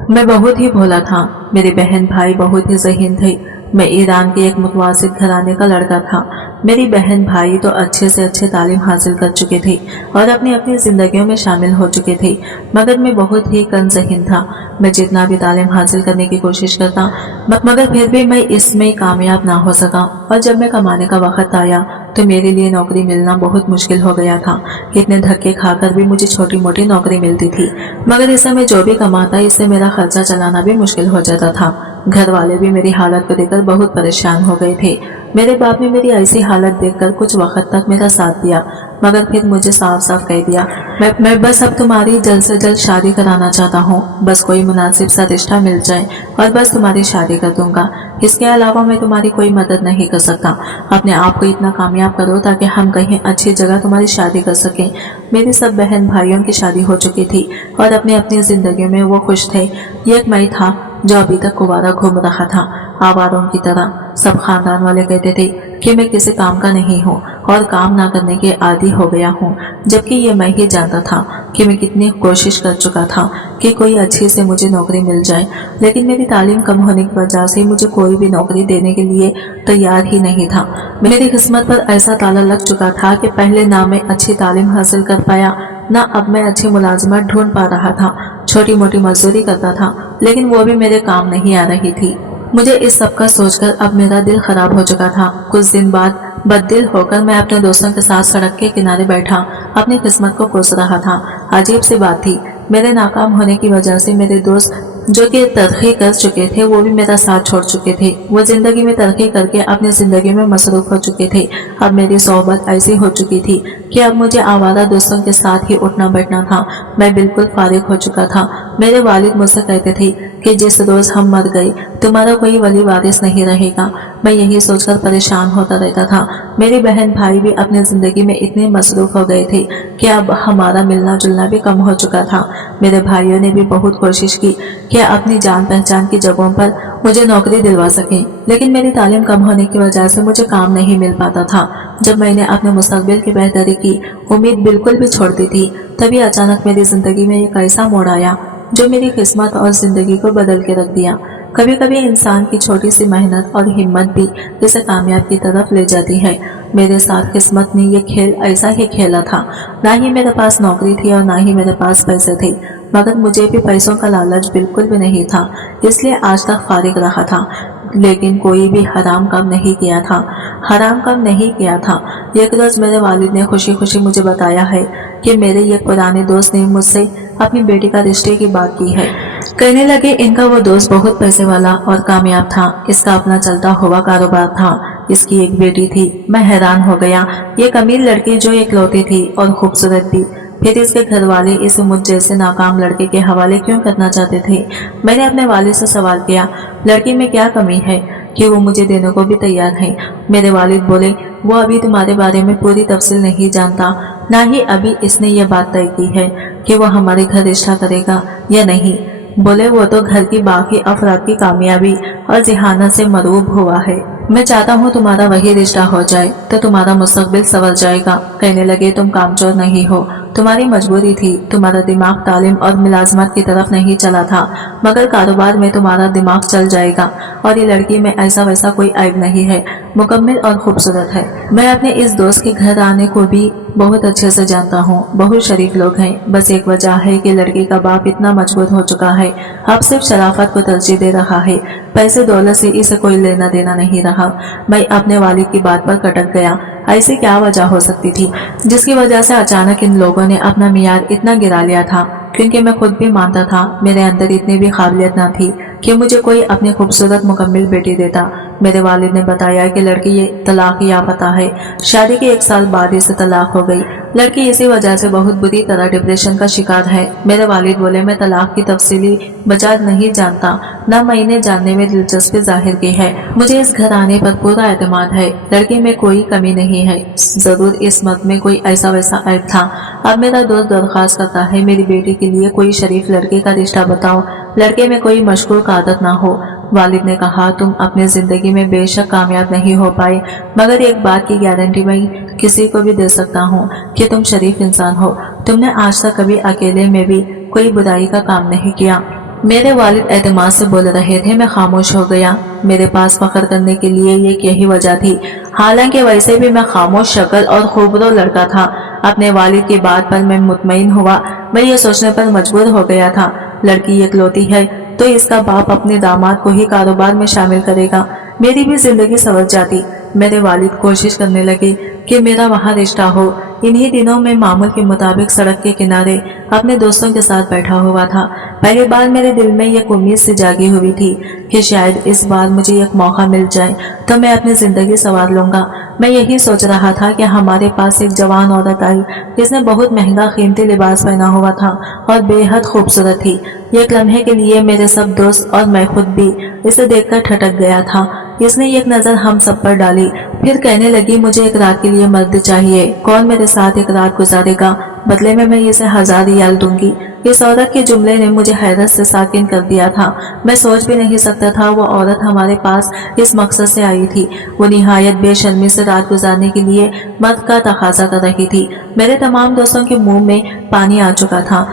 मैं बहुत ही भोला था। मेरे बहन भाई बहुत ही ज़हीन थे। मैं ईरान के एक मुतवासित घराने का लड़का था। मेरी बहन भाई तो अच्छे से अच्छे तालीम हासिल कर चुके थे और अपनी अपनी ज़िंदगियों में शामिल हो चुके थे, मगर मैं बहुत ही कम ज़हीन था। मैं जितना भी तालीम हासिल करने की कोशिश करता मगर फिर भी मैं इसमें कामयाब ना हो सका। और जब मैं कमाने का वक्त आया तो मेरे लिए नौकरी मिलना बहुत मुश्किल हो गया था। इतने धक्के खाकर भी मुझे छोटी मोटी नौकरी मिलती थी, मगर इससे मैं जो भी कमाता इससे मेरा खर्चा चलाना भी मुश्किल हो जाता था। घर वाले भी मेरी हालत को देखकर बहुत परेशान हो गए थे। मेरे बाप ने मेरी ऐसी हालत देखकर कुछ वक्त तक मेरा साथ दिया, मगर फिर मुझे साफ साफ कह दिया, मैं बस अब तुम्हारी जल्द से जल्द शादी कराना चाहता हूँ। बस कोई मुनासिब सा रिश्ता मिल जाए और बस तुम्हारी शादी कर दूंगा। इसके अलावा मैं तुम्हारी कोई मदद नहीं कर सकता। अपने आप को इतना कामयाब करो ताकि हम कहीं अच्छी जगह तुम्हारी शादी कर सकें। मेरी सब बहन भाइयों की शादी हो चुकी थी और अपनी अपनी जिंदगी में वो खुश थे। एक मैं था जो अभी तक कुंवारा घूम रहा था, आवारों की तरह। सब खानदान वाले कहते थे कि मैं किसी काम का नहीं हूँ और काम ना करने के आदी हो गया हूँ, जबकि ये मैं ही जानता था कि मैं कितनी कोशिश कर चुका था कि कोई अच्छी से मुझे नौकरी मिल जाए, लेकिन मेरी तालीम कम होने की वजह से मुझे कोई भी नौकरी देने के लिए तैयार ही नहीं था। मेरी किस्मत पर ऐसा ताला लग चुका था कि पहले ना मैं अच्छी तालीम हासिल कर पाया, ना अब मैं अच्छी मुलाजिमत ढूंढ पा रहा था। छोटी मोटी मजदूरी करता था, लेकिन वो भी मेरे काम नहीं आ रही थी। मुझे इस सब का सोचकर अब मेरा दिल खराब हो चुका था। कुछ दिन बाद बददिल होकर मैं अपने दोस्तों के साथ सड़क के किनारे बैठा अपनी किस्मत को कोस रहा था। अजीब सी बात थी, मेरे नाकाम होने की वजह से मेरे दोस्त जो कि तरक्की कर चुके थे वो भी मेरा साथ छोड़ चुके थे। वो जिंदगी में तरक्की करके अपनी जिंदगी में मसरूफ हो चुके थे। अब मेरी सोहबत ऐसी हो चुकी थी कि अब मुझे आवारा दोस्तों के साथ ही उठना बैठना था। मैं बिल्कुल फारिग हो चुका था। मेरे वालिद मुझसे कहते थे कि जिस रोज हम मर गए तुम्हारा कोई वली वारिस नहीं रहेगा। मैं यही सोचकर परेशान होता रहता था। मेरी बहन भाई भी अपनी जिंदगी में इतने मसरूफ हो गए थे कि अब हमारा मिलना जुलना भी कम हो चुका था। मेरे भाइयों ने भी बहुत कोशिश की कि अपनी जान पहचान की जगहों पर मुझे नौकरी दिलवा सकें, लेकिन मेरी तालीम कम होने की वजह से मुझे काम नहीं मिल पाता था। जब मैंने अपने मुस्तकबिल की बेहतरी की उम्मीद बिल्कुल भी छोड़ दी थी, तभी अचानक मेरी जिंदगी में एक ऐसा मोड़ आया जो मेरी किस्मत और जिंदगी को बदल के रख दिया। कभी कभी इंसान की छोटी सी मेहनत और हिम्मत भी इसे कामयाब की तरफ ले जाती है। मेरे साथ किस्मत ने ये खेल ऐसा ही खेला था। ना ही मेरे पास नौकरी थी और ना ही मेरे पास पैसे थे, मगर मुझे भी पैसों का लालच बिल्कुल भी नहीं था, इसलिए आज तक फारिग रहा था। लेकिन कोई भी हराम काम नहीं किया था। एक रोज मेरे वालिद ने खुशी खुशी मुझे बताया है कि मेरे ये पुराने दोस्त ने मुझसे अपनी बेटी का रिश्ते की बात की है। कहने लगे इनका वो दोस्त बहुत पैसे वाला और कामयाब था। इसका अपना चलता हुआ कारोबार था। इसकी एक बेटी थी। मैं हैरान हो गया। ये अमीर लड़की जो इकलौती थी और खूबसूरत भी। फिर इसके घर वाले इसे मुझ जैसे नाकाम लड़के के हवाले क्यों करना चाहते थे? मैंने अपने वालिद से सवाल किया, लड़की में क्या कमी है कि वो मुझे देने को भी तैयार है? मेरे वालिद बोले, वो अभी तुम्हारे बारे में पूरी तफसील नहीं जानता, ना ही अभी इसने ये बात तय की है कि वो हमारे घर रिश्ता करेगा या नहीं। बोले वो तो घर की बाकी अफराद की कामयाबी और जिहानत से मरूब हुआ है। मैं चाहता हूँ तुम्हारा वही रिश्ता हो जाए तो तुम्हारा मुस्तकबिल संवर जाएगा। कहने लगे तुम कामचोर नहीं हो, तुम्हारी मजबूरी थी। तुम्हारा दिमाग तालीम और मुलाजमत की तरफ नहीं चला था, मगर कारोबार में तुम्हारा दिमाग चल जाएगा। और ये लड़की में ऐसा वैसा कोई ऐब नहीं है, मुकम्मल और खूबसूरत है। मैं अपने इस दोस्त के घर आने को भी बहुत अच्छे से जानता हूँ। बहुत शरीफ लोग हैं। बस एक वजह है कि लड़की का बाप इतना मजबूत हो चुका है, अब सिर्फ शराफत को तरजीह दे रहा है। पैसे दौलत से इसे कोई लेना देना नहीं रहा। मैं अपने वालिद की बात पर कटक गया। ऐसी क्या वजह हो सकती थी जिसकी वजह से अचानक इन लोगों ने अपना मियार इतना गिरा लिया था? क्योंकि मैं खुद भी मानता था मेरे अंदर इतनी भी काबिलियत न थी कि मुझे कोई अपनी खूबसूरत मुकम्मल बेटी देता। मेरे वालिद ने बताया कि लड़की ये तलाक याफ्ता है। शादी के 1 साल बाद इसे तलाक हो गई। लड़की इसी वजह से बहुत बुरी तरह डिप्रेशन का शिकार है। मेरे वालिद बोले, मैं तलाक की तफसीली वजह नहीं जानता, न मैंने जानने में दिलचस्पी जाहिर की है। मुझे इस घर आने पर पूरा एतमाद है। लड़की में कोई कमी नहीं है, जरूर इस मत में कोई ऐसा वैसा ऐब था। अब मेरा दोस्त दरख्वास्त करता है मेरी बेटी के लिए कोई शरीफ लड़के का रिश्ता बताओ, लड़के में कोई मशकूक आदत ना हो। वालिद ने कहा, तुम अपनी जिंदगी में बेशक कामयाब नहीं हो पाए, मगर एक बात की गारंटी मैं किसी को भी दे सकता हूँ कि तुम शरीफ इंसान हो। तुमने आज तक कभी अकेले में भी कोई बुराई का काम नहीं किया। मेरे वालिद एतमाद से बोल रहे थे, मैं खामोश हो गया। मेरे पास फख्र करने के लिए एक यही वजह थी। हालांकि वैसे भी मैं खामोश शक्ल और खूबरो लड़का था। अपने वालिद की बात पर मैं मुतमईन हुआ। मैं ये सोचने पर मजबूर हो गया था, लड़की इकलौती है तो इसका बाप अपने दामाद को ही कारोबार में शामिल करेगा, मेरी भी जिंदगी संवर जाती। मेरे वालिद कोशिश करने लगे कि मेरा वहाँ रिश्ता हो। इन्हीं दिनों में मामूल के मुताबिक सड़क के किनारे अपने दोस्तों के साथ बैठा हुआ था। पहली बार मेरे दिल में एक उम्मीद से जागी हुई थी कि शायद इस बार मुझे एक मौका मिल जाए तो मैं अपनी जिंदगी संवार लूंगा। मैं यही सोच रहा था कि हमारे पास एक जवान औरत आई जिसने बहुत महंगा कीमती लिबास पहना हुआ था और बेहद खूबसूरत थी। एक लम्हे के लिए मेरे सब दोस्त और मैं खुद भी इसे देखकर ठटक गया था। इसने एक नजर हम सब पर डाली, फिर कहने लगी, मुझे एक रात के लिए मर्द चाहिए। कौन मेरे साथ एक रात गुजारेगा? बदले में मैं इसे 1000 रियाल दूंगी। इस औरत के जुमले ने मुझे हैरत से साकिन कर दिया था। मैं सोच भी नहीं सकता था वो औरत हमारे पास इस मकसद से आई थी। वो निहायत बेशर्मी से रात गुजारने के लिए मर्द का तकाजा कर रही थी। मेरे तमाम दोस्तों के मुंह में पानी आ चुका था।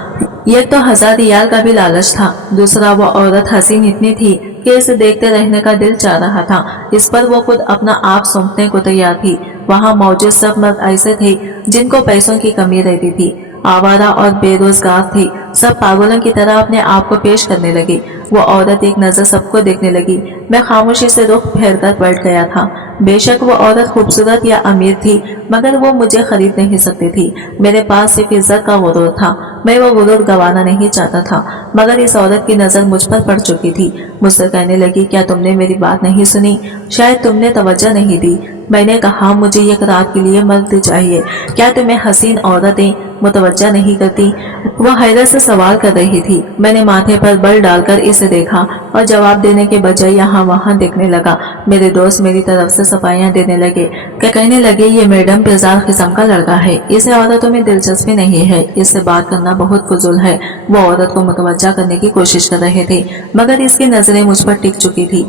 एक तो 1000 रियाल का भी लालच था, दूसरा वो औरत हसीन इतनी थी कि इसे देखते रहने का दिल चाह रहा था। इस पर वो खुद अपना आप सौंपने को तैयार थी। वहाँ मौजूद सब मर्द ऐसे थे जिनको पैसों की कमी रहती थी, आवारा और बेरोजगार थे। सब पागलों की तरह अपने आप को पेश करने लगे। वो औरत एक नजर सबको देखने लगी। मैं खामोशी से रुख फेर कर बैठ गया था। बेशक वो औरत खूबसूरत या अमीर थी, मगर वो मुझे खरीद नहीं सकती थी। मेरे पास सिर्फ इज्जत का गुरूर था। मैं वो गुरूर गंवाना नहीं चाहता था, मगर इस औरत की नजर मुझ पर पड़ चुकी थी। मुझसे कहने लगी, क्या तुमने मेरी बात नहीं सुनी? शायद तुमने तवज्जो नहीं दी। मैंने कहा, मुझे एक रात के लिए मर्द चाहिए। क्या तुम्हें हसीन औरतें मुतवज्जा नहीं करती? वह हैरत से सवाल कर रही थी। मैंने माथे पर बल डालकर इसे देखा और जवाब देने के बजाय यहाँ वहाँ देखने लगा। मेरे दोस्त मेरी तरफ से सफाइयाँ देने लगे। कहने लगे, ये मैडम बेजार किस्म का लड़का है, इसे औरतों में दिलचस्पी नहीं है, इससे बात करना बहुत फजूल है। वो औरत को मुतवज्जा करने की कोशिश कर रहे थे, मगर इसकी नजरें मुझ पर टिक चुकी थी।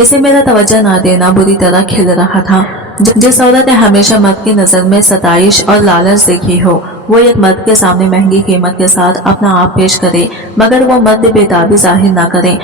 इसे मेरा तवज्जो न देना बुरी तरह खिल रहा था। जिस औरत ने हमेशा मर्द की नजर में सताइश और लालच देखी हो, वो एक मर्द के सामने महंगी कीमत के साथ अपना आप पेश करे, मगर वो मर्द बेताबी जाहिर न करे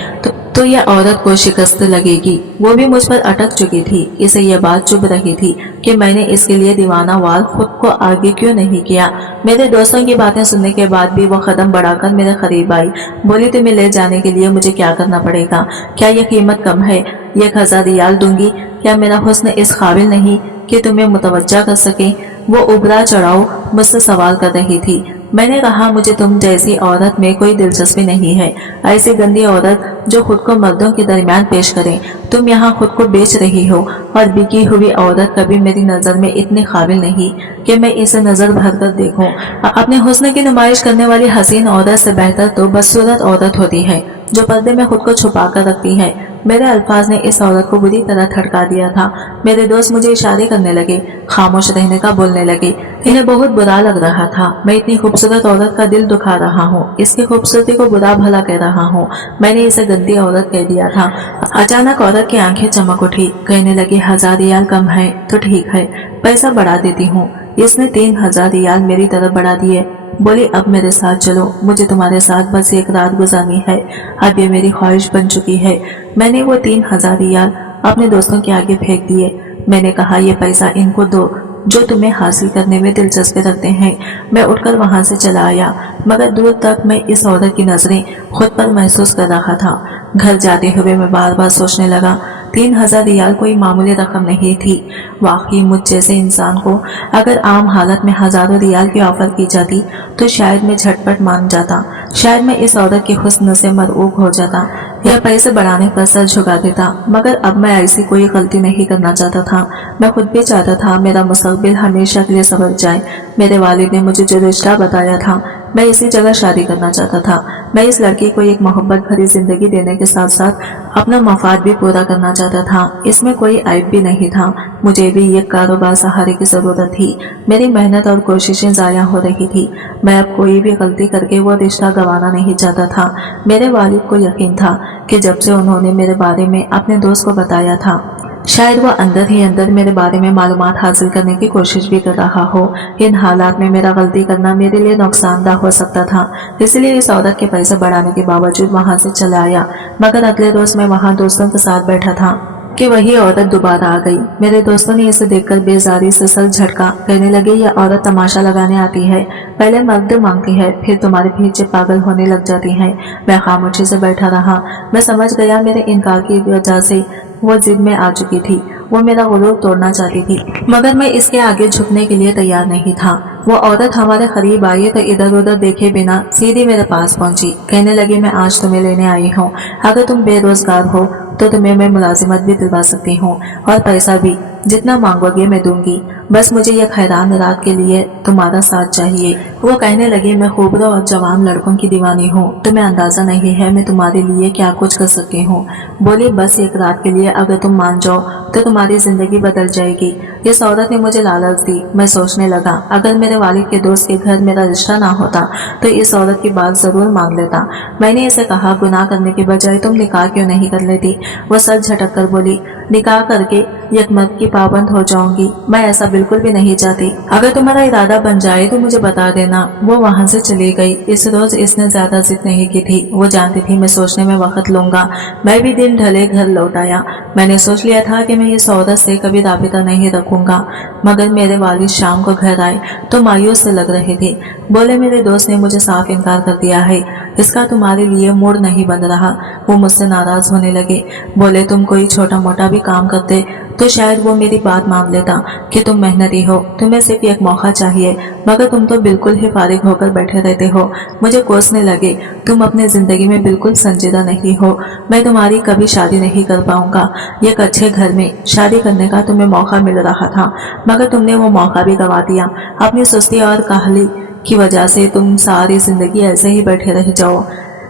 तो यह औरत को शिकस्त लगेगी। वो भी मुझ पर अटक चुकी थी। इसे यह बात चुभ रही थी कि मैंने इसके लिए दीवाना वार खुद को आगे क्यों नहीं किया। मेरे दोस्तों की बातें सुनने के बाद भी वो कदम बढ़ाकर मेरे करीब आई। बोली, तुम्हें ले जाने के लिए मुझे क्या करना पड़ेगा? क्या यह कीमत कम है? 1000 रियाल दूंगी। क्या मेरा हुस्न इस काबिल नहीं कि तुम्हें मुतवज्जा कर सके? वो उबरा चढ़ाओ मुझसे सवाल कर रही थी। मैंने कहा, मुझे तुम जैसी औरत में कोई दिलचस्पी नहीं है, ऐसी गंदी औरत जो खुद को मर्दों के दरमियान पेश करे। तुम यहाँ खुद को बेच रही हो, और बिकी हुई औरत कभी मेरी नजर में इतनी काबिल नहीं कि मैं इसे नजर भर कर देखूं। अपने हुस्न की नुमाइश करने वाली हसीन औरत से बेहतर तो बदसूरत औरत होती है जो पर्दे में खुद को छुपा कर रखती है। मेरे अल्फाज ने इस औरत को बुरी तरह ठड़का दिया था। मेरे दोस्त मुझे इशारे करने लगे, खामोश रहने का बोलने लगे। इन्हें बहुत बुरा लग रहा था। मैं इतनी खूबसूरत औरत का दिल दुखा रहा हूँ, इसकी खूबसूरती को बुरा भला कह रहा हूँ। मैंने इसे गंदी औरत कह दिया था। अचानक औरत की आंखें चमक उठी, कहने लगी, 1000 रियाल कम है तो ठीक है, पैसा बढ़ा देती हूँ। इसने 3000 रियाल मेरी तरफ बढ़ा दिए। बोली, अब मेरे साथ चलो, मुझे तुम्हारे साथ बस एक रात गुजारनी है। अब ये मेरी ख्वाहिश बन चुकी है। मैंने वो 3000 रियाल अपने दोस्तों के आगे फेंक दिए। मैंने कहा, ये पैसा इनको दो जो तुम्हें हासिल करने में दिलचस्पी रखते हैं। मैं उठकर वहां से चला आया, मगर दूर तक मैं इस औरत की नजरें खुद पर महसूस कर रहा था। घर जाते हुए मैं बार बार सोचने लगा, 3000 रियाल कोई मामूली रकम नहीं थी। वाकई मुझ जैसे इंसान को अगर आम हालत में हजारों रियाल की ऑफर की जाती तो शायद मैं झटपट मान जाता। शायद मैं इस औरत के हुस्न से मरऊब हो जाता या पैसे बढ़ाने पर सर झुका देता। मगर अब मैं ऐसी कोई गलती नहीं करना चाहता था। मैं खुद भी चाहता था मेरा मुस्तकबिल हमेशा के लिए संवर जाए। मेरे वालिद ने मुझे जो रिश्ता बताया था, मैं इसी जगह शादी करना चाहता था। मैं इस लड़की को एक मोहब्बत भरी जिंदगी देने के साथ साथ अपना मफाद भी पूरा करना चाहता था। इसमें कोई ऐब भी नहीं था। मुझे भी एक कारोबार सहारे की जरूरत थी। मेरी मेहनत और कोशिशें जाया हो रही थी। मैं अब कोई भी गलती करके वो रिश्ता गंवाना नहीं चाहता था। मेरे वालिद को यकीन था कि जब से उन्होंने मेरे बारे में अपने दोस्त को बताया था शायद वो अंदर ही अंदर मेरे बारे में मालूमात हासिल करने की कोशिश भी कर रहा हो। इन हालात में मेरा गलती करना मेरे लिए नुकसानदाह हो सकता था, इसलिए इस औरत के पैसे बढ़ाने के बावजूद वहां से चला आया। मगर अगले रोज मैं वहां दोस्तों के साथ बैठा था कि वही औरत दोबारा आ गई। मेरे दोस्तों ने इसे देखकर बेजारी से सर झटका, कहने लगे यह औरत तमाशा लगाने आती है, पहले मर्द मांगती है, फिर तुम्हारे पीछे पागल होने लग जाती है। मैं खामोशी से बैठा रहा। मैं समझ गया मेरे इनकार की वजह से वो जिद में आ चुकी थी। वो मेरा गुरूर तोड़ना चाहती थी, मगर मैं इसके आगे झुकने के लिए तैयार नहीं था। वो औरत हमारे करीब आई तो इधर उधर देखे बिना सीधी मेरे पास पहुंची। कहने लगी मैं आज तुम्हें लेने आई हूँ। अगर तुम बेरोजगार हो तो तुम्हें मैं मुलाजिमत भी दिलवा सकती हूँ और पैसा भी, जितना मांगोगे मैं दूंगी। बस मुझे यह खैरान रात के लिए तुम्हारा साथ चाहिए। वो कहने लगी मैं खूबसूरत और जवान लड़कों की दीवानी हूँ, तुम्हें अंदाजा नहीं है मैं तुम्हारे लिए क्या कुछ कर सकती हूँ। बोली बस एक रात के लिए अगर तुम मान जाओ तो तुम्हारी जिंदगी बदल जाएगी। इस औरत ने मुझे लालच दी। मैं सोचने लगा अगर मेरे वालिद के दोस्त के घर मेरा रिश्ता ना होता तो इस औरत की बात जरूर मान लेता। मैंने इसे कहा गुनाह करने के बजाय तुम निकाह क्यों नहीं कर लेती। वो सर झटक कर बोली निकाह करके यकमत की पाबंद हो जाऊंगी, मैं ऐसा बिल्कुल भी नहीं चाहती। अगर तुम्हारा इरादा बन जाए तो मुझे बता देना। वो वहां से चली गई। इस रोज इसने ज्यादा जिद नहीं की थी। वो जानती थी मैं सोचने में वक्त लूंगा। मैं भी दिन ढले घर लौट आया। मैंने सोच लिया था कि मैं इस औरत से कभी राबिता नहीं रखूंगा, मगर मेरे वालिद शाम को घर आए तो मायूस से लग रहे थे। बोले मेरे दोस्त ने मुझे साफ इनकार कर दिया है, इसका तुम्हारे लिए मूड नहीं बन रहा। वो मुझसे नाराज होने लगे। बोले तुम कोई छोटा मोटा भी काम करते तो शायद वो मेरी बात मान लेता कि तुम मेहनती हो, तुम्हें सिर्फ एक मौका चाहिए, मगर तुम तो बिल्कुल ही फारिग होकर बैठे रहते हो। मुझे कोसने लगे तुम अपनी जिंदगी में बिल्कुल संजीदा नहीं हो, मैं तुम्हारी कभी शादी नहीं कर पाऊंगा। एक अच्छे घर में शादी करने का तुम्हें मौका मिल रहा था, मगर तुमने वो मौका भी गवा दिया। अपनी सुस्ती और काहली की वजह से तुम सारी जिंदगी ऐसे ही बैठे रह जाओ।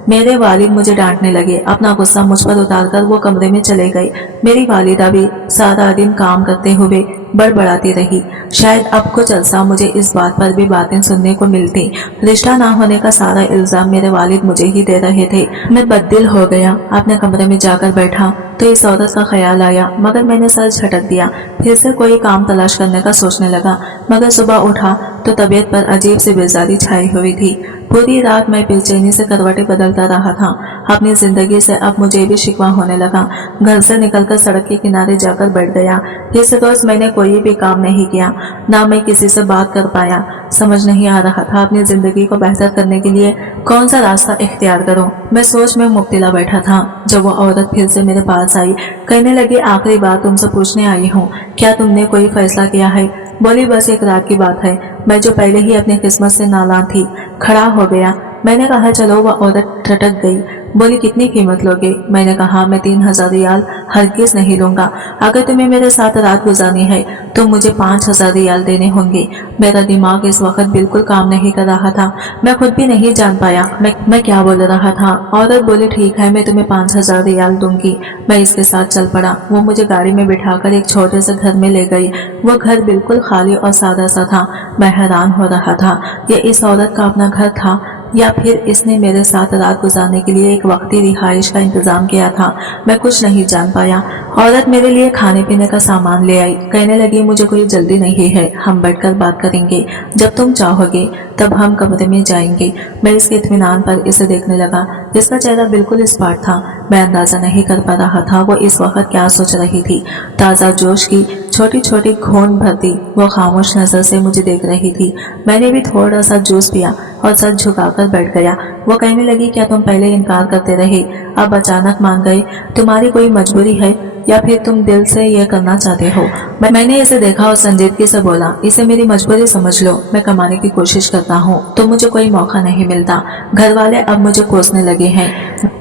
मेरे वालिद मुझे डांटने लगे। अपना गुस्सा मुझ पर उतारकर वो कमरे में चले गए। मेरी वालिदा भी सारा दिन काम करते हुए बड़बड़ाती रही। शायद अब कुछ अरसा मुझे इस बात पर भी बातें सुनने को मिलती। रिश्ता ना होने का सारा इल्जाम मेरे वालिद मुझे ही दे रहे थे। मैं बददिल हो गया। अपने कमरे में जाकर बैठा तो इस औरत का ख्याल आया, मगर मैंने सर झटक दिया। फिर से कोई काम तलाश करने का सोचने लगा, मगर सुबह उठा तो तबीयत पर अजीब सी बेजारी छाई हुई थी। पूरी रात मैं बेचैनी से करवटें बदलता रहा था। अपनी जिंदगी से अब मुझे भी शिकवा होने लगा। घर से निकलकर सड़क के किनारे जाकर बैठ गया। इस रोज मैंने कोई भी काम नहीं किया, ना मैं किसी से बात कर पाया। समझ नहीं आ रहा था अपनी जिंदगी को बेहतर करने के लिए कौन सा रास्ता इख्तियार करूं। मैं सोच में मुब्तला बैठा था जब वो औरत फिर से मेरे पास आई। कहने लगी आखिरी बार तुमसे पूछने आई हूँ, क्या तुमने कोई फैसला किया है। बोली बस एक रात की बात है। मैं जो पहले ही अपनी किस्मत से नालां थी खड़ा हो गया। मैंने कहा चलो। वह औरत ठटक गई। बोली कितनी कीमत लोगे। मैंने कहा मैं 3000 रियाल हरगिज नहीं लूंगा। अगर तुम्हें मेरे साथ रात गुजारनी है तो मुझे 5000 रियाल देने होंगे। मेरा दिमाग इस वक्त बिल्कुल काम नहीं कर रहा था। मैं खुद भी नहीं जान पाया मैं क्या बोल रहा था। औरत बोली ठीक है मैं तुम्हें 5000 रियाल दूंगी। मैं इसके साथ चल पड़ा। वो मुझे गाड़ी में बिठाकर एक छोटे से घर में ले गई। वो घर बिल्कुल खाली और सादा सा था। मैं हैरान हो रहा था ये इस औरत का अपना घर था या फिर इसने मेरे साथ रात गुजारने के लिए एक वक्ती रिहाइश का इंतजाम किया था। मैं कुछ नहीं जान पाया। औरत मेरे लिए खाने पीने का सामान ले आई। कहने लगी मुझे कोई जल्दी नहीं है, हम बैठकर बात करेंगे। जब तुम चाहोगे तब हम कमरे में जाएंगे। मैं इसके इत्मीनान पर इसे देखने लगा। इसका चेहरा बिल्कुल स्पष्ट था। मैं अंदाजा नहीं कर पा रहा था वो इस वक्त क्या सोच रही थी। ताज़ा जोश की छोटी छोटी घूंट भरती वो खामोश नजर से मुझे देख रही थी। मैंने भी थोड़ा सा जूस पिया और सर झुकाकर बैठ गया। वो कहने लगी क्या तुम पहले इनकार करते रहे, अब अचानक मान गए। तुम्हारी कोई मजबूरी है या फिर तुम दिल से यह करना चाहते हो। मैंने इसे देखा और संजीदगी से बोला इसे मेरी मजबूरी समझ लो। मैं कमाने की कोशिश करता हूँ तो मुझे कोई मौका नहीं मिलता। घर वाले अब मुझे कोसने लगे हैं।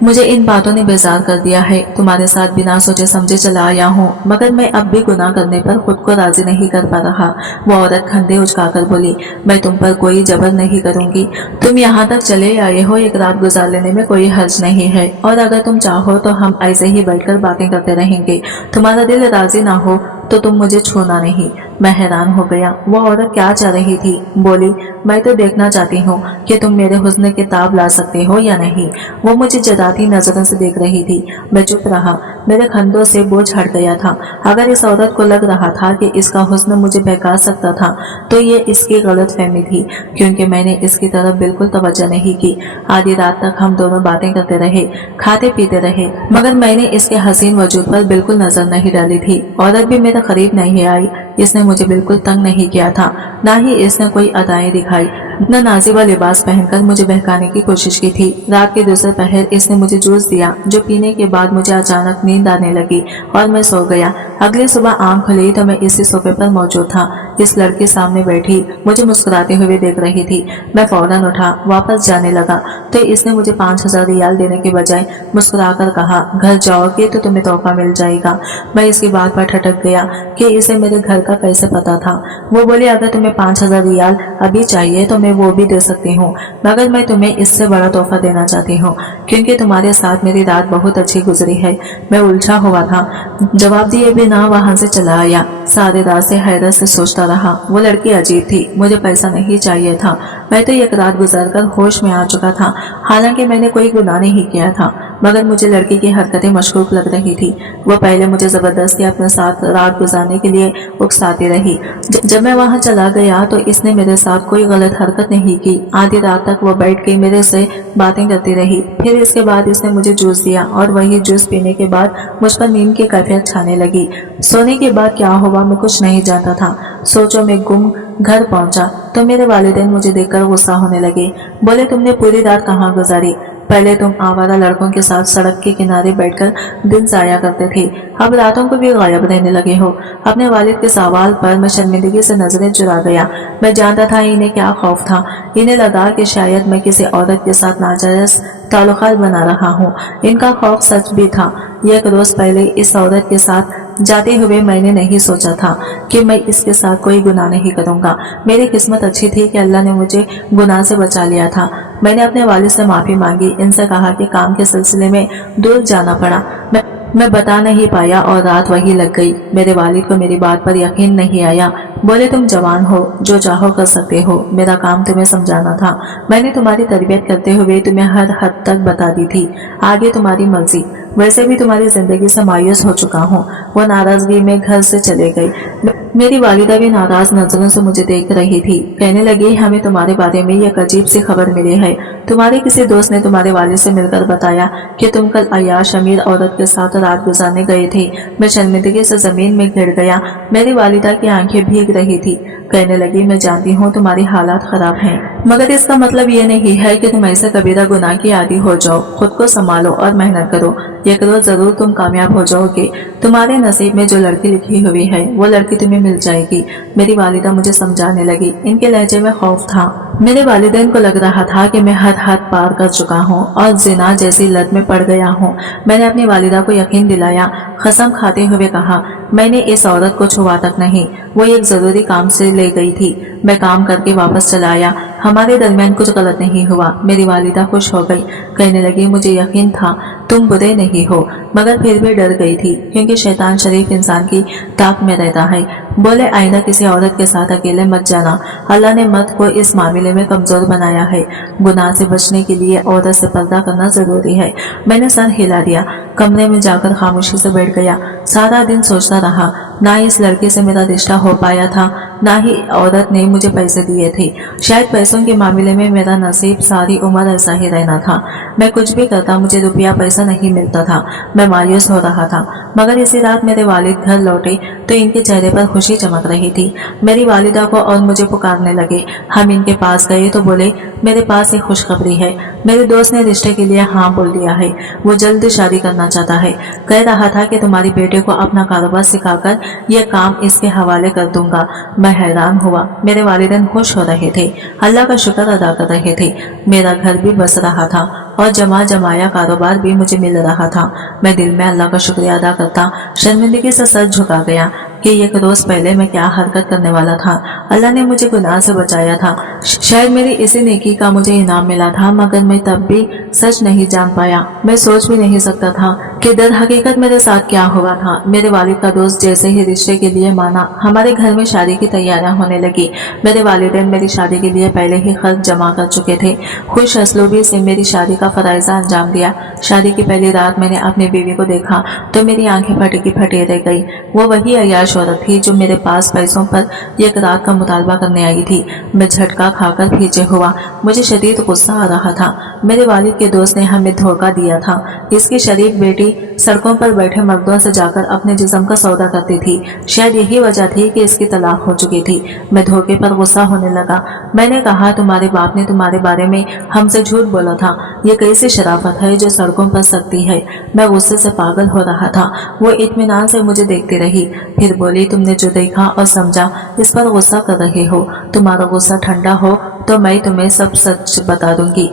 मुझे इन बातों ने बेजार कर दिया है। तुम्हारे साथ बिना सोचे समझे चला आया हूँ, मगर मैं अब भी गुनाह करने पर खुद को राजी नहीं कर पा रहा। वो औरत खंडे उचकाकर बोली मैं तुम पर कोई जबर नहीं करूंगी। तुम यहाँ तक चले आए हो, एक रात गुजार लेने में कोई हर्ज नहीं है, और अगर तुम चाहो तो हम ऐसे ही बैठकर बातें करते रहेंगे। तुम्हारा दिल राजी ना हो तो तुम मुझे छूना नहीं। मैं हैरान हो गया वो औरत क्या चाह रही थी। बोली मैं तो देखना चाहती हूँ कि तुम मेरे हुस्न के ताब ला सकते हो या नहीं। वो मुझे जदाती नजरों से देख रही थी। मैं चुप रहा। मेरे कंधों से बोझ हट गया था। अगर इस औरत को लग रहा था कि इसका हुस्न मुझे बहका सकता था तो ये इसकी गलत फहमी थी, क्योंकि मैंने इसकी तरफ बिल्कुल तवज्जो नहीं की। आधी रात तक हम दोनों बातें करते रहे, खाते पीते रहे, मगर मैंने इसके हसीन वजूद पर बिल्कुल नजर नहीं डाली थी। औरत भी मेरे करीब नहीं आई। इसने मुझे बिल्कुल तंग नहीं किया था, ना ही इसने कोई अदाएं दिखाई, न नाजिबा लिबास पहनकर मुझे बहकाने की कोशिश की थी। रात के दूसरे पहर इसने मुझे जूस दिया, जो पीने के बाद मुझे अचानक नींद आने लगी और मैं सो गया। अगली सुबह आंख खुली तो मैं इसी सोफे पर मौजूद था। इस लड़की सामने बैठी मुझे मुस्कुराते हुए देख रही थी। मैं फौरन उठा, वापस जाने लगा तो इसने मुझे 5000 रियाल देने के बजाय मुस्कुराकर कहा, घर जाओगे तो तुम्हें तोहफा मिल जाएगा। मैं इसकी बात पर ठटक गया कि इसे मेरे घर का कैसे पता था। वो बोली, अगर तुम्हें 5000 रियाल अभी चाहिए तो मैं वो भी दे सकती हूँ, मगर मैं तुम्हें इससे बड़ा तोहफा देना चाहती हूँ, क्योंकि तुम्हारे साथ मेरी रात बहुत अच्छी गुजरी है। मैं उलझा हुआ था। जवाब दिए बिना वहां से चला आया। सारी रात से हैरत से सोचता रहा। वो लड़की अजीब थी। मुझे पैसा नहीं चाहिए था। मैं तो एक रात गुजरकर होश में आ चुका था। हालांकि मैंने कोई गुनाह नहीं किया था, मगर मुझे लड़की की हरकतें मशकूक लग रही थी। वो पहले मुझे जबरदस्ती अपने साथ रात गुजारने के लिए उकसाती रही। जब मैं वहां चला गया तो इसने मेरे साथ कोई गलत हरकत नहीं की। आधी रात तक वो बैठ के मेरे से बातें करती रही। फिर इसके बाद इसने मुझे जूस दिया और वही जूस पीने के बाद मुझ पर नींद की कैफियत छाने लगी। सोने के बाद क्या हुआ मैं कुछ नहीं जानता था। सोचो में गुम घर पहुंचा तो मेरे वालिदैन मुझे देखकर गुस्सा होने लगे। बोले, तुमने पूरी रात कहाँ गुजारी? पहले तुम आवारा लड़कों के साथ सड़क के किनारे बैठकर दिन जाया करते थे, अब रातों को भी गायब रहने लगे हो। अपने वालिद के सवाल पर मैं शर्मिंदगी से नजरें चुरा गया। मैं जानता था इन्हें क्या खौफ था। इन्हें लगा कि शायद मैं किसी औरत के साथ नाजायज ताल्लुकात बना रहा हूँ। इनका खौफ सच भी था। एक रोज पहले इस औरत के साथ जाते हुए मैंने नहीं सोचा था कि मैं इसके साथ कोई गुनाह नहीं करूंगा। मेरी किस्मत अच्छी थी कि अल्लाह ने मुझे गुनाह से बचा लिया था। मैंने अपने वालिद से माफी मांगी। इनसे कहा कि काम के सिलसिले में दूर जाना पड़ा। मैं बता नहीं पाया और रात वही लग गई। मेरे वालिद को मेरी बात पर यकीन नहीं आया। बोले, तुम जवान हो, जो चाहो कर सकते हो। मेरा काम तुम्हें समझाना था। मैंने तुम्हारी तरबियत करते हुए तुम्हें हर हद तक बता दी थी। आगे तुम्हारी मर्जी। वैसे भी तुम्हारी जिंदगी से मायूस हो चुका हूँ। वो नाराजगी में घर से चले गई। मेरी वालिदा भी नाराज नजरों से मुझे देख रही थी। कहने लगी, हमें तुम्हारे बारे में एक अजीब सी खबर मिली है। तुम्हारे किसी दोस्त ने तुम्हारे वालिद से मिलकर बताया कि तुम कल अय्याश अमीर औरत के साथ रात गुजारने गए थे। मैं शर्मिंदगी से जमीन में गिर गया। मेरी वालिदा की आंखें भीग रही थी। कहने लगी, मैं जानती हूँ तुम्हारी हालात खराब हैं, मगर इसका मतलब ये नहीं है कि तुम ऐसे कबीरा गुनाह की आदी हो जाओ। खुद को संभालो और मेहनत करो। एक रोज जरूर तुम कामयाब हो जाओगे। तुम्हारे नसीब में जो लड़की लिखी हुई है वो लड़की तुम्हें मिल जाएगी। मेरी वालिदा मुझे समझाने लगी। इनके लहजे में खौफ था। मेरे वालिदैन को लग रहा था कि मैं हद पार कर चुका हूँ और जिना जैसी लत में पड़ गया हूँ। मैंने अपनी वालिदा को यकीन दिलाया। कसम खाते हुए कहा, मैंने इस औरत को छुआ तक नहीं। वो एक जरूरी काम से ले गई थी। मैं काम करके वापस चला आया। हमारे दरमियान कुछ गलत नहीं हुआ। मेरी वालिदा खुश हो गई। कहने लगी, मुझे यकीन था तुम बुरे नहीं हो, मगर फिर भी डर गई थी, क्योंकि शैतान शरीफ इंसान की ताक में रहता है। बोले, आइंदा किसी औरत के साथ अकेले मत जाना। अल्लाह ने मर्द को इस मामले में कमजोर बनाया है। गुनाह से बचने के लिए औरत से पर्दा करना जरूरी है। मैंने सर हिला दिया। कमरे में जाकर खामोशी से बैठ गया। सारा दिन सोचता रहा। ना इस लड़के से मेरा रिश्ता हो पाया था, ना ही औरत ने मुझे पैसे दिए थे। शायद पैसों के मामले में मेरा नसीब सारी उम्र ऐसा ही रहना था। मैं कुछ भी करता मुझे रुपया पैसा नहीं मिलता था। मैं मायूस हो रहा था। मगर इसी रात मेरे वालिद घर लौटे तो इनके चेहरे पर खुशी चमक रही थी। मेरी वालिदा को और मुझे पुकारने लगे। हम इनके पास गए तो बोले, मेरे पास एक खुशखबरी है। मेरे दोस्त ने रिश्ते के लिए हाँ बोल दिया है। वो जल्द शादी करना चाहता है। कह रहा था कि तुम्हारी बेटे को अपना कारोबार सिखाकर यह काम इसके हवाले कर दूंगा। मैं हैरान हुआ। मेरे वालिदैन खुश हो रहे थे, अल्लाह का शुक्र अदा कर रहे थे। मेरा घर भी बस रहा था और जमा जमाया कारोबार भी मुझे मिल रहा था। मैं दिल में अल्लाह का शुक्रिया अदा करता शर्मिंदगी से सर झुका गया कि एक रोज पहले मैं क्या हरकत करने वाला था। अल्लाह ने मुझे गुनाह से बचाया था। शायद मेरी इसी नेकी का मुझे इनाम मिला था, मगर मैं तब भी सच नहीं जान पाया। मैं सोच भी नहीं सकता था कि दर हकीकत मेरे साथ क्या हुआ था। मेरे वालिद का दोस्त जैसे ही रिश्ते के लिए माना, हमारे घर में शादी की तैयारियां होने लगी। मेरे वालिदैन मेरी शादी के लिए पहले ही खर्च जमा कर चुके थे। खुश असलूबी से मेरी शादी का फराइजा अंजाम दिया। शादी की पहली रात मैंने अपनी बीवी को देखा तो मेरी आंखें फटी की फटी रह गई। वो वही अय्याश औरत थी जो मेरे पास पैसों पर एक रात का मुतालबा करने आई थी। मैं झटका खाकर पीछे हुआ। मुझे शदीद गुस्सा आ रहा था। मेरे वालिद के दोस्त ने हमें धोखा दिया था। इसकी शरीफ बेटी सड़कों पर बैठे मर्दों से जाकर अपने जिस्म का सौदा करती थी। शायद यही वजह थी कि इसकी तलाक हो चुकी थी। मैं धोखे पर गुस्सा होने लगा। मैंने कहा, तुम्हारे बाप ने तुम्हारे बारे में हमसे झूठ बोला था। ये कैसी शराफत है जो सड़कों पर सकती है। मैं गुस्से से पागल हो रहा था। वो इत्मीनान से मुझे देखती रही, फिर बोली, तुमने जो देखा और समझा इस पर गुस्सा कर रहे हो। तुम्हारा गुस्सा ठंडा हो तो मैं तुम्हें सब सच बता दूंगी।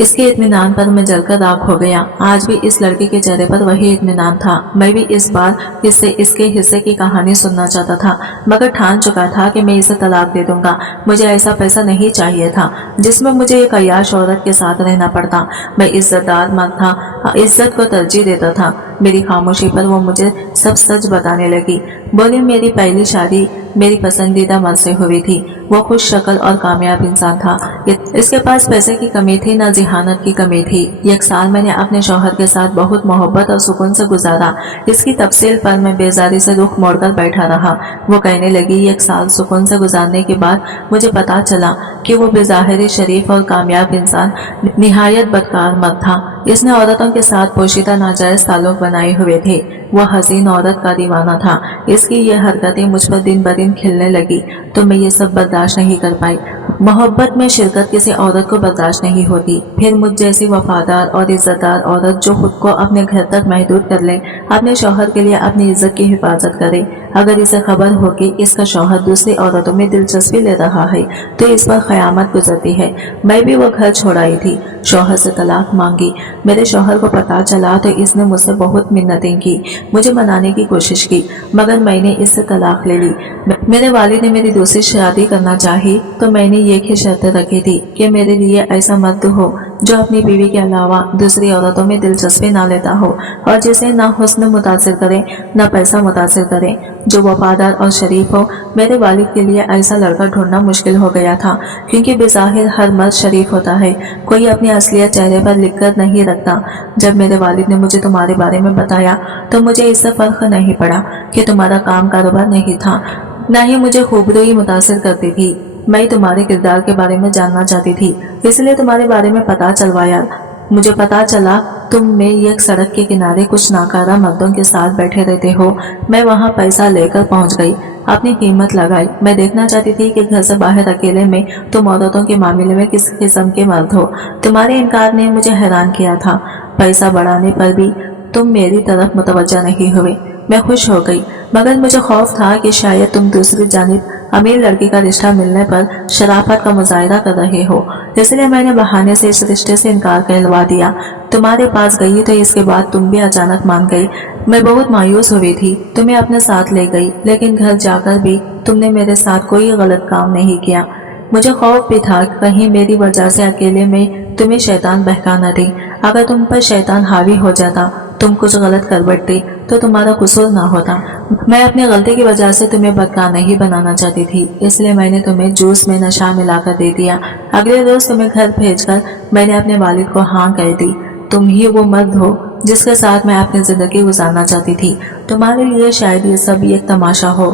इसके इत्मीनान पर मैं जलकर राख हो गया। आज भी इस लड़के के चेहरे पर वही इत्मीनान था। मैं भी इस बार इससे इसके हिस्से की कहानी सुनना चाहता था, मगर ठान चुका था कि मैं इसे तलाक दे दूंगा। मुझे ऐसा पैसा नहीं चाहिए था जिसमें मुझे एक अय्याश औरत के साथ रहना पड़ता। मैं इज्जतदार मर्द था, इज्जत को तरजीह देता था। मेरी खामोशी पर वो मुझे सब सच बताने लगी। बोली, मेरी पहली शादी मेरी पसंदीदा मर्द से हुई थी। वो खुश शक्ल और कामयाब इंसान था। इसके पास पैसे की कमी थी न जिहानत की कमी थी। एक साल मैंने अपने शौहर के साथ बहुत मोहब्बत और सुकून से गुजारा। इसकी तफसील पर मैं बेजारी से रुख मोड़कर बैठा रहा। वो कहने लगी, एक साल सुकून से गुजारने के बाद मुझे पता चला कि वो बेज़ाहिर शरीफ और कामयाब इंसान निहायत बदकार मर्द था। इसने औरतों के साथ पोशीदा नाजायज ताल्लुक बनाए हुए थे। वह हसीन औरत का दीवाना था। इसकी ये हरकतें मुझ पर दिन ब दिन खिलने लगी तो मैं ये सब बर्दाश्त नहीं कर पाई। मोहब्बत में शिरकत किसी औरत को बर्दाश्त नहीं होती, फिर मुझ जैसी वफादार और इज्जतदार औरत जो खुद को अपने घर तक महदूद कर ले, अपने शौहर के लिए अपनी इज्जत की हिफाजत करे। अगर इसे खबर हो कि इसका शौहर दूसरी औरतों में दिलचस्पी ले रहा है तो इस पर क़यामत गुजरती है। मैं भी वो घर छोड़ आई थी, शौहर से तलाक मांगी। मेरे शौहर को पता चला तो इसने मुझसे बहुत मिन्नतें की, मुझे मनाने की कोशिश की, मगर मैंने इससे तलाक ले ली। मेरे वालिद ने मेरी दूसरी शादी करना चाही तो मैंने एक ही शर्त रखी थी कि मेरे लिए ऐसा मर्द हो जो अपनी बीवी के अलावा दूसरी औरतों में दिलचस्पी ना लेता हो और जिसे ना हुस्न मुतासिर करे ना पैसा मुतासिर करे, जो वफादार और शरीफ हो। मेरे वालिद के लिए ऐसा लड़का ढूंढना मुश्किल हो गया था, क्योंकि बेज़ाहिर हर मर्द शरीफ होता है, कोई अपनी असलियत चेहरे पर लिख कर नहीं रखता। जब मेरे वालिद ने मुझे तुम्हारे बारे में बताया तो मुझे इससे फर्क नहीं पड़ा कि तुम्हारा काम कारोबार नहीं था, न ही मुझे खूबरू ही मुतासिर करती थी। मैं तुम्हारे किरदार के बारे में जानना चाहती थी, इसलिए तुम्हारे बारे में पता चलवाया। मुझे पता चला तुम में एक सड़क के किनारे कुछ नाकारा मर्दों के साथ बैठे रहते हो। मैं वहां पैसा लेकर पहुंच गई, अपनी कीमत लगाई। मैं देखना चाहती थी कि घर से बाहर अकेले में तुम औरतों के मामले में किस किस्म के मर्द हो। तुम्हारे इनकार ने मुझे हैरान किया था। पैसा बढ़ाने पर भी तुम मेरी तरफ मुतवज्जा नहीं हुए। मैं खुश हो गई, मगर मुझे खौफ था कि शायद तुम दूसरी जानिब अमीर लड़की का रिश्ता मिलने पर शराफत का मुजाहिरा कर रहे हो, इसलिए मैंने बहाने से इस रिश्ते से इनकार कहलवा दिया। तुम्हारे पास गई तो इसके बाद तुम भी अचानक मान गई। मैं बहुत मायूस हुई थी, तुम्हें अपने साथ ले गई, लेकिन घर जाकर भी तुमने मेरे साथ कोई गलत काम नहीं किया। मुझे खौफ भी था कि कहीं मेरी वजह से अकेले में तुम्हें शैतान बहका न दे। अगर तुम पर शैतान हावी हो जाता, तुम कुछ गलत कर बैठते तो तुम्हारा कसूर ना होता। मैं अपनी गलती की वजह से तुम्हें बदकार नहीं बनाना चाहती थी, इसलिए मैंने तुम्हें जूस में नशा मिलाकर दे दिया। अगले रोज तुम्हें घर भेजकर मैंने अपने वालिद को हाँ कह दी। तुम ही वो मर्द हो जिसके साथ मैं अपनी जिंदगी गुजारना चाहती थी। तुम्हारे लिए शायद ये सब एक तमाशा हो,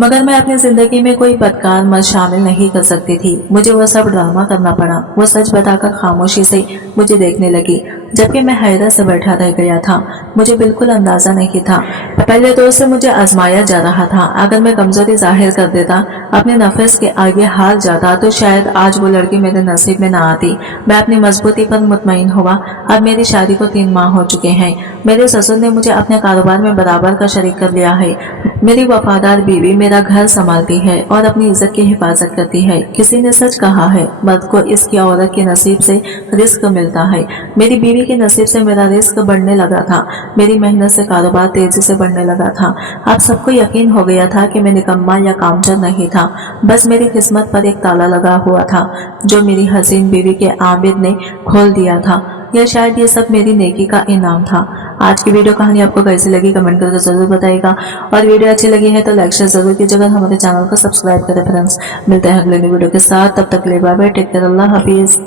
मगर मैं अपनी जिंदगी में कोई बदकार मर्द शामिल नहीं कर सकती थी। मुझे वो सब ड्रामा करना पड़ा। वो सच बताकर खामोशी से मुझे देखने लगी, जबकि मैं हैरत से बैठा रह गया था। मुझे बिल्कुल अंदाजा नहीं था। पहले दौर से मुझे आजमाया जा रहा था। अगर मैं कमजोरी जाहिर कर देता, अपने नफस के आगे हार जाता, तो शायद आज वो लड़की मेरे नसीब में ना आती। मैं अपनी मजबूती पर मुतमईन हुआ। अब मेरी शादी को 3 माह हो चुके हैं। मेरे ससुर ने मुझे अपने कारोबार में बराबर का शरीक कर लिया है। मेरी वफादार बीवी मेरा घर संभालती है और अपनी इज्जत की हिफाजत करती है। किसी ने सच कहा है, मर्द को इसकी औरत के नसीब से रिस्क मिलता है। मेरी बीवी के नसीब से मेरा रिस्क बढ़ने लगा था। मेरी मेहनत से कारोबार तेजी से बढ़ने लगा था। अब सबको यकीन हो गया था कि मैं निकम्मा या कामचोर नहीं था। बस मेरी किस्मत पर एक ताला लगा हुआ था जो मेरी हसीन बीवी के आबिद ने खोल दिया था। या शायद ये सब मेरी नेकी का इनाम था। आज की वीडियो कहानी आपको कैसी लगी कमेंट करके जरूर बताइएगा, और वीडियो अच्छी लगी है तो लाइक शेयर जरूर कीजिएगा, हमारे चैनल को सब्सक्राइब करें फ्रेंड्स। मिलते हैं अगले वीडियो के साथ, तब तक के लिए बाय बाय, टेक केयर, अल्लाह हाफिज।